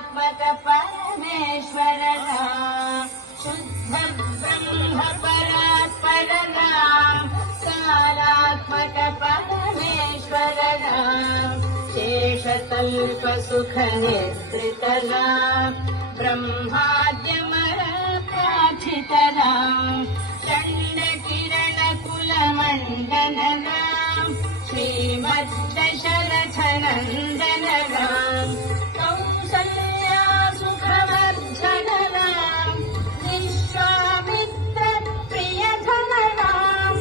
कालात्मक परमेश्वर राम, शुद्ध ब्रह्म परात्पर राम, कालात्मक परमेश्वर राम, शेषतल्प सुख निद्रित राम, ब्रह्माद्यमर प्राचित राम, चंड किरण कुल मंडन राम, श्रीमद्दशरथ नंदन राम, कौसल्या सुखवर्धन राम, विश्वामित्र प्रियधन राम,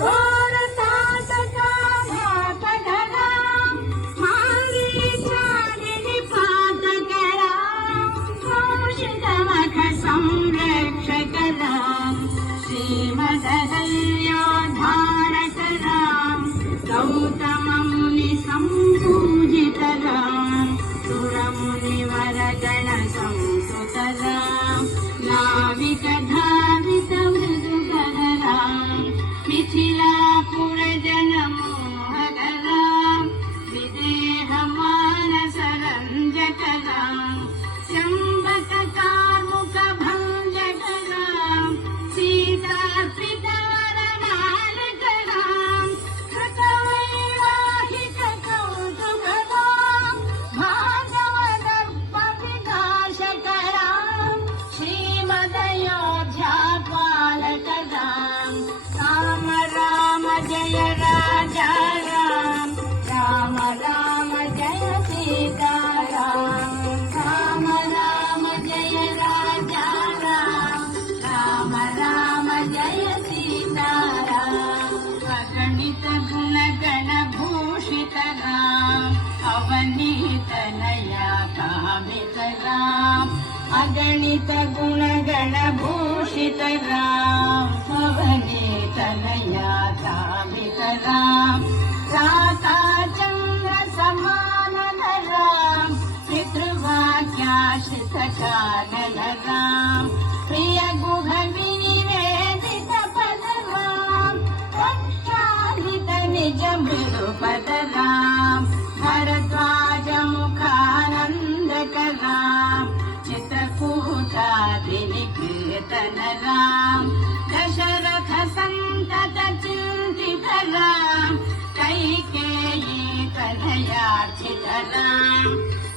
घोरतातका घातक राम, मारीचादिनि पातक राम, कौशिकमख संरक्षक राम, श्रीमदहल्याधारक राम, गौतम मुनि संपूजित राम, सुरमुनिवर गण संसुत राम, नाविक धावित मृदुगर राम, मिथिलापुर जन मोहक राम, विदेह मानस रंजक राम, चंबक कार्मुक भंजक राम, सीतार्पित वरदानक राम, कृतवैवाहिक कौतुक राम, भागवदर्प विनाशक राम, श्रीमदयोध्या पालक राम, राम राम जय राजा राम, राम राम जय सीता राम, राम राम जय राजा राम, राम राम जय सीता राम, अगणित गुण गण भूषित राम, अवनीत नया कामित राम, अगणित गुण गण भूषित राम, अवनीत नया कामित राम, राता चंद्र समान राम, पितृवाक्याश्रित कानन राम, प्रिय गुह विनिवेदित पद राम, प्रख्यालित निज मृदु पद राम, भरद्वाज मुखानंदक राम, चित्रकूटादि निकेतन राम, दशरथ संतत चिंतित राम, कैकेयी तनयार्चित राम,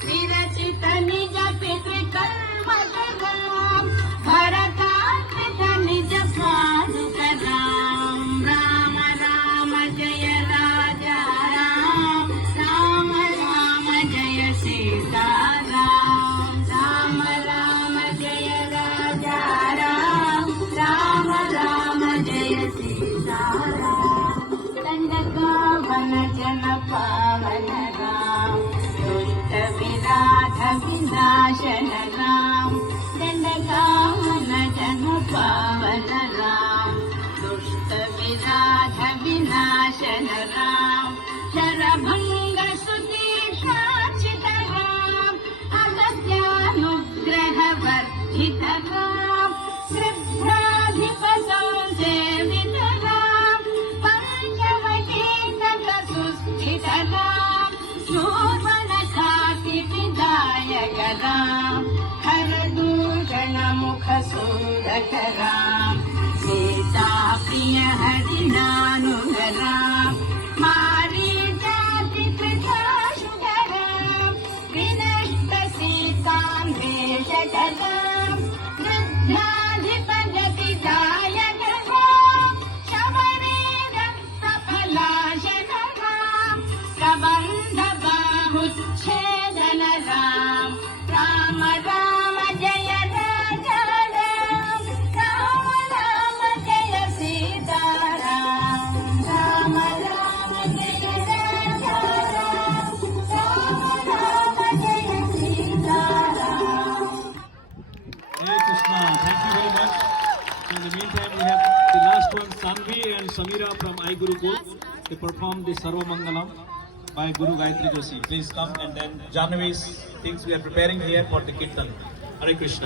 विरचित निज पितृकर्मक राम, भरतार्पित निज पादुक राम, राम राम जय राजा राम, राम राम जय सीता राम, राम राम जय राजा राम, राम राम जय सीता राम, दंडकावन जन पावन राम, दुष्ट विनाथ विनाशन राम, दंडकावन जन पावन राम, दुष्ट विनाथ विनाशन राम, शरभंग सुतीक्षाचित राम, अगत्यानुग्रह वर्धित राम, कृभ्राधिप संसेवित राम, पंचवटीतट सुस्थित राम, शूर्पणखाति विदायक राम, हरदूषण मुख सूदक राम, सीता प्रिय हरिनानुग राम, मारीचाति कृताशुग राम, विनष्ट सीतान्वेषक राम, वृद्धाधिपगति दायक राम, शबरी रक्तफलाशक राम, प्रबंध बाहुच्छेदन राम, राम राम जय राजा राम, राम राम जय सीता राम, राम राम जय राजा राम, राम राम जय Sita Ram. Hare Krishna, thank you very much. In the meantime, we have the last one, Sanvi and Samira from I Gurukul. They perform the Sarva Mangalam by Guru Gayatri Joshi. Please come, and then Jahnavi's things we are preparing here for the Kirtan. Hare Krishna.